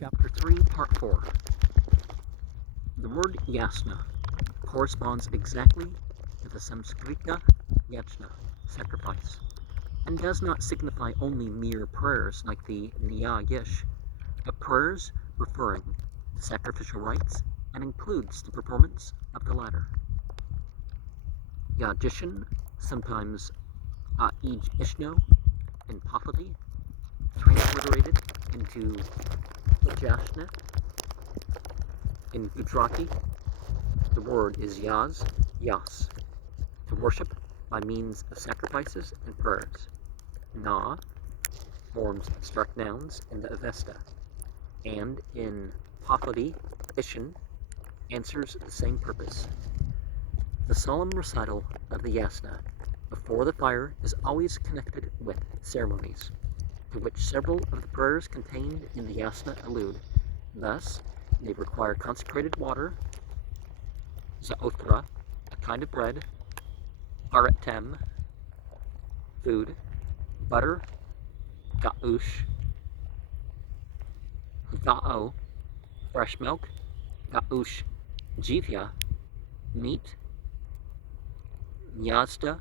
Chapter 3, Part 4. The word Yasna corresponds exactly to the Sanskrit yajna, sacrifice, and does not signify only mere prayers like the Nyayish, but prayers referring to sacrificial rites and includes the performance of the latter. Yajishan, sometimes Aij Ishno in Pafadi, transliterated into Yajna in Gujarati. The word is yas, to worship by means of sacrifices and prayers. Na forms abstract nouns in the Avesta, and in Pafadi, Ishan answers the same purpose. The solemn recital of the yasna before the fire is always connected with ceremonies, to which several of the prayers contained in the yasna allude. Thus, they require consecrated water, zaothra, a kind of bread, aratem, food, butter, gaush, gao, fresh milk, gaush, jivya, meat, Yazda,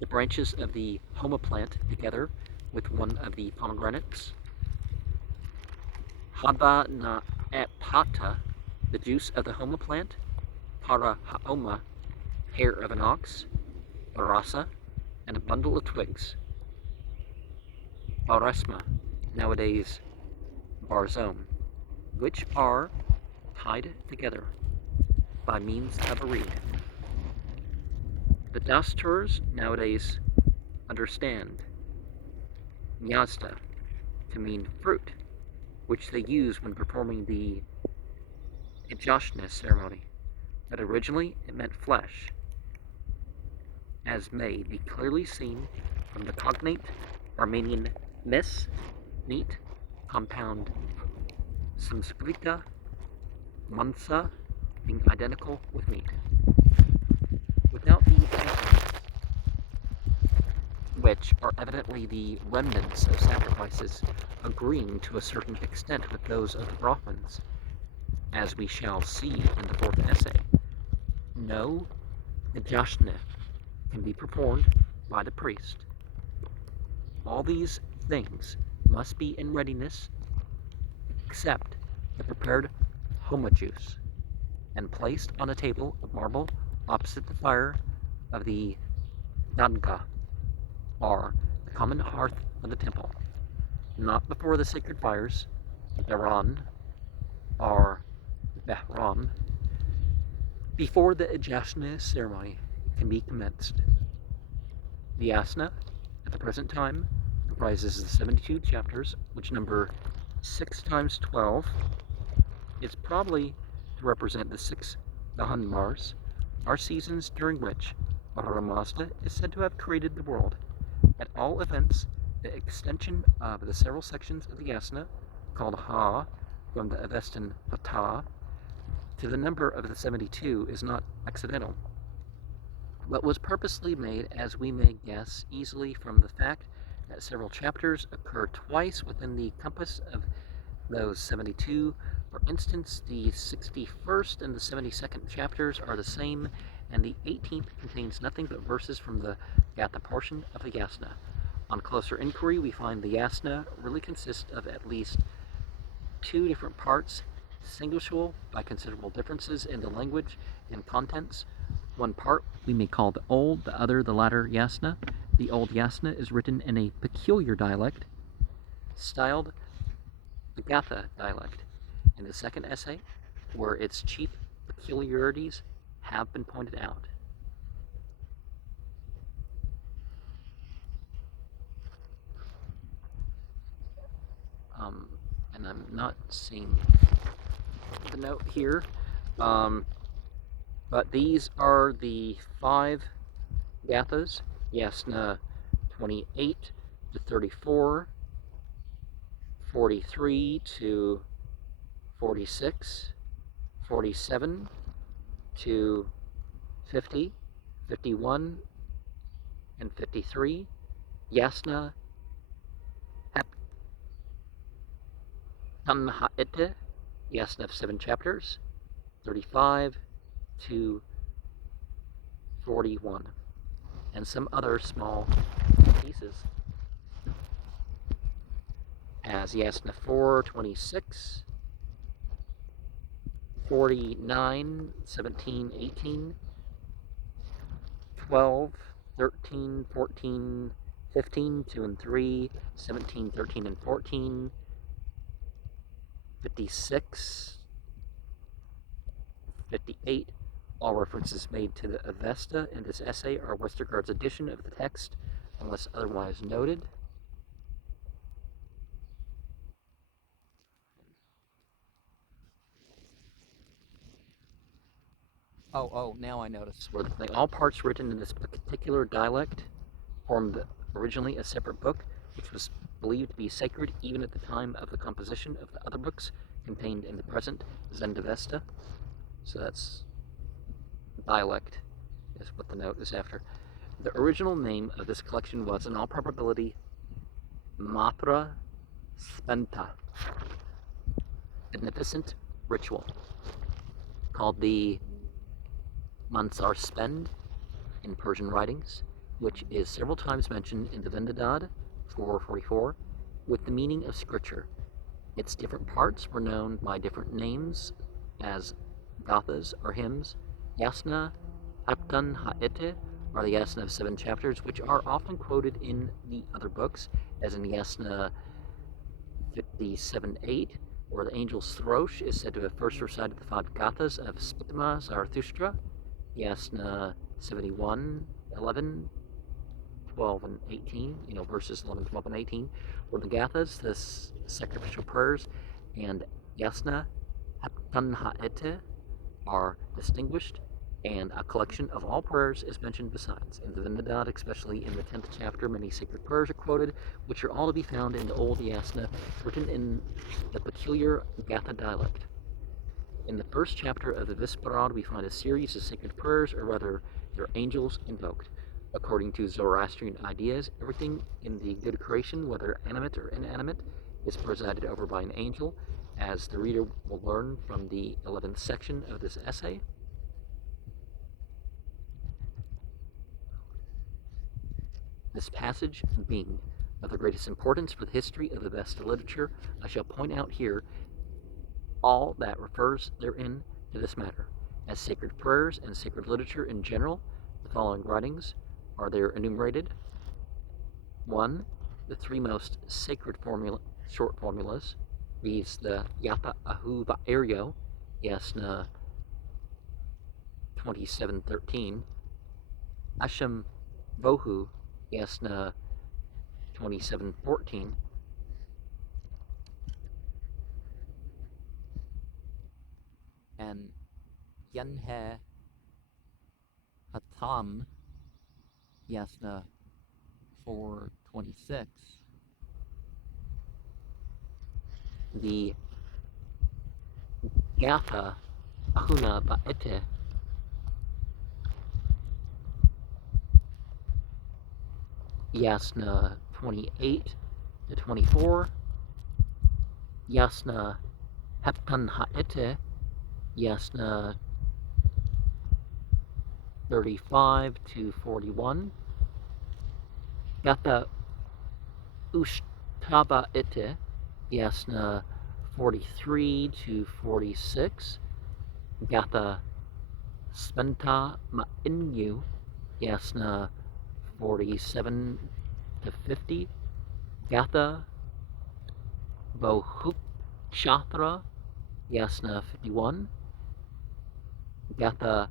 the branches of the homa plant together with one of the pomegranates, haba na epata, the juice of the homa plant, para haoma, hair of an ox, barasa, and a bundle of twigs, baresma, nowadays barzone, which are tied together by means of a reed. The Dasturs nowadays understand Yazda to mean fruit, which they use when performing the Ijashna ceremony, but originally it meant flesh, as may be clearly seen from the cognate Armenian mis, meat, compound Samskrita, mansa, being identical with meat. Without the utensils, which are evidently the remnants of sacrifices, agreeing to a certain extent with those of the Brahmins, as we shall see in the fourth essay, no Ijashna can be performed by the priest. All these things must be in readiness except the prepared homa juice, and placed on a table of marble opposite the fire of the Ganga, or the common hearth of the temple, not before the sacred fires, Dharan, or Behram, before the Ijashna ceremony can be commenced. The Yasna, at the present time, comprises the 72 chapters, which number 6 times 12. It's probably to represent the 6 Dahanmars, are seasons during which Ahura Mazda is said to have created the world. At all events, the extension of the several sections of the Yasna, called Ha, from the Avestan Hata, to the number of the 72 is not accidental, but was purposely made, as we may guess easily from the fact that several chapters occur twice within the compass of those 72. For instance, the 61st and the 72nd chapters are the same, and the 18th contains nothing but verses from the Gatha portion of the Yasna. On closer inquiry, we find the Yasna really consists of at least 2 different parts, distinguishable by considerable differences in the language and contents. One part we may call the Old, the other the Latter Yasna. The Old Yasna is written in a peculiar dialect, styled the Gatha dialect. In the second essay, where its chief peculiarities have been pointed out. And I'm not seeing the note here, but these are the 5 Gathas, Yasna 28 to 34, 43 to 46, 47 to 50, 51, and 53, Yasna Tanha'ete, Yasna of 7 chapters, 35 to 41, and some other small pieces, as Yasna 4, 26, 49, 17, 18, 12, 13, 14, 15, 2 and 3, 17, 13, and 14, 56, 58. All references made to the Avesta in this essay are Westergaard's edition of the text, unless otherwise noted. Now I notice where all parts written in this particular dialect formed originally a separate book, which was believed to be sacred even at the time of the composition of the other books contained in the present Zendavesta. So that's dialect, is what the note is after. The original name of this collection was, in all probability, Matra Spenta, beneficent ritual, called the Mansar Spend in Persian writings, which is several times mentioned in the Vendadad 444 with the meaning of scripture. Its different parts were known by different names as gathas or hymns. Yasna, Haptan Ha'ete are the Yasna of 7 chapters, which are often quoted in the other books, as in Yasna 57:8, where the angel Throsh is said to have first recited the 5 gathas of Spitama Zarathustra. Yasna 71:11, 12, and 18, verses 11, 12, and 18, were the gathas, the sacrificial prayers, and Yasna Haptan Ha'ete are distinguished, and a collection of all prayers is mentioned besides. In the Vendadad, especially in the 10th chapter, many sacred prayers are quoted, which are all to be found in the Old Yasna, written in the peculiar Gatha dialect. In the first chapter of the Visparad, we find a series of sacred prayers, or rather, their angels invoked. According to Zoroastrian ideas, everything in the good creation, whether animate or inanimate, is presided over by an angel, as the reader will learn from the 11th section of this essay. This passage being of the greatest importance for the history of the Avesta literature, I shall point out here all that refers therein to this matter. As sacred prayers and sacred literature in general, the following writings are there enumerated. 1. The 3 most sacred short formulas, viz. the Yapa Ahu Va'eryo, Yasna 27:13, Hashem Bohu, Yasna 27:14, and Yanhe Hatam, Yasna 4:26. The Gatha Ahuna Ba'ete, Yasna 28 to 24, Yasna Heptan Ha'ete, Yasna 35 to 41, Gatha Ushtaba Ete, Yasna 43 to 46, Gatha Spenta Ma'inyu, Yasna 47 to 50, Gatha Bohukshatra, Yasna 51, Gatha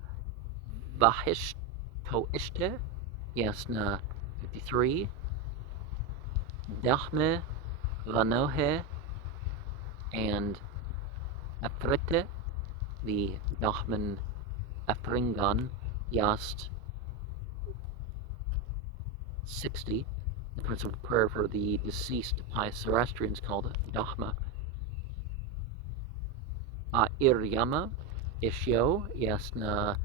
Vahishtoishte, Yasna 53, Dahme Vanohe, and Afrite, the Dahman Afringan, Yast 60, the principal prayer for the deceased pious Zoroastrians called Dahma. Iryama Ishyo, Yasna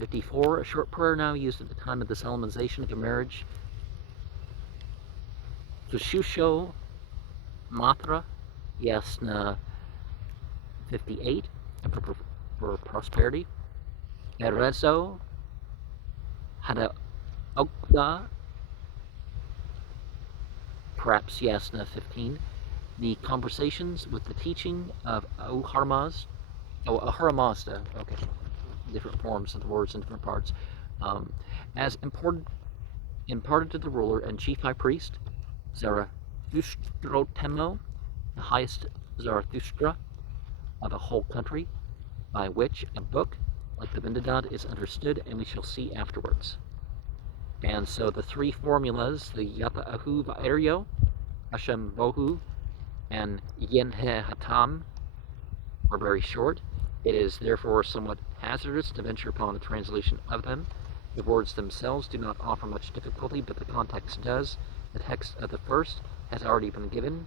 54, a short prayer now used at the time of the solemnization of a marriage. Sushusho Matra, Yasna 58 for prosperity. Erezo Hada Okda, perhaps Yasna 15. The conversations with the teaching of Ahura Mazda, okay, different forms of the words in different parts, as imparted to the ruler and chief high priest, Zarathustrotemo, the highest Zarathustra of a whole country, by which a book like the Vendidad is understood, and we shall see afterwards. And so the three formulas, the Yapa Ahu Va'erio, Hashem Bohu, and Yenhe Hatam, are very short. It is therefore somewhat hazardous to venture upon a translation of them. The words themselves do not offer much difficulty, but the context does. The text of the first has already been given.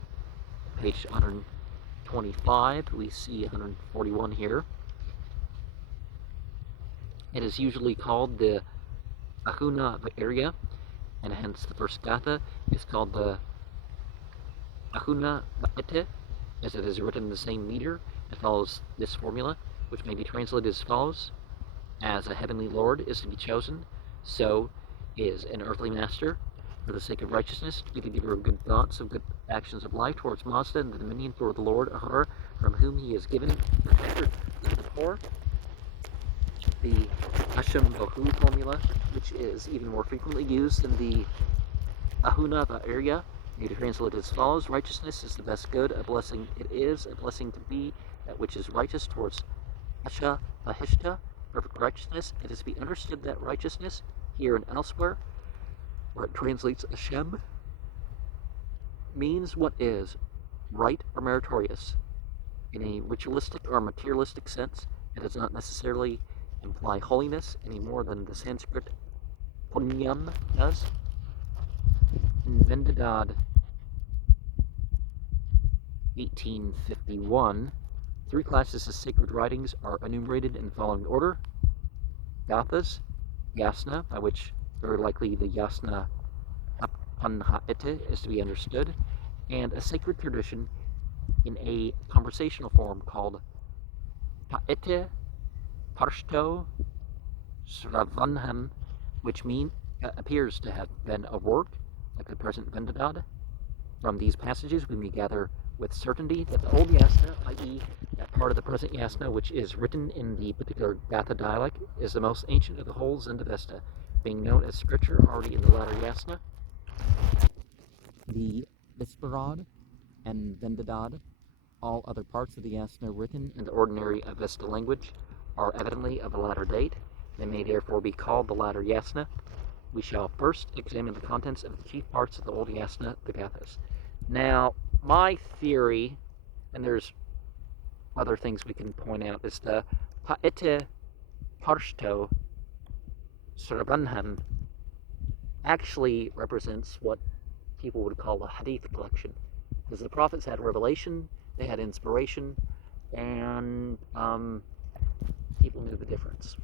Page 125, we see 141 here. It is usually called the Ahuna Va'eria, and hence the first gatha is called the Ahuna Va'ete, as it is written in the same meter. It follows this formula, which may be translated as follows: as a heavenly lord is to be chosen, so is an earthly master, for the sake of righteousness, to be the giver of good thoughts, of good actions of life towards Mazda and the dominion toward the Lord Ahura, from whom he is given protector to the poor. The Hashem Bohu formula, which is even more frequently used in the Ahuna Va'eria, may be translated as follows: righteousness is the best good, a blessing it is, a blessing to be that which is righteous towards Asha Vahishta, perfect righteousness. It is to be understood that righteousness, here and elsewhere, where it translates Hashem, means what is right or meritorious. In a ritualistic or materialistic sense, it does not necessarily imply holiness any more than the Sanskrit punyam does. In Vendidad 1851, three classes of sacred writings are enumerated in the following order: Gathas, Yasna, by which very likely the Yasna Panha'ete is to be understood, and a sacred tradition in a conversational form called Pa'ete Parshto Sravanham, which appears to have been a work like the present Vendidad. From these passages, we may gather with certainty that the old Yasna, i.e., that part of the present Yasna which is written in the particular Gatha dialect, is the most ancient of the whole Zendavesta, being known as scripture already in the latter Yasna. The Visparad and Vendidad, all other parts of the Yasna written in the ordinary Avesta language, are evidently of a latter date. They may therefore be called the latter Yasna. We shall first examine the contents of the chief parts of the old Yasna, the Gathas. Now, my theory, and there's other things we can point out, is the Pa'ete Parshto Sravanham actually represents what people would call a hadith collection. Because the prophets had revelation, they had inspiration, and people knew the difference.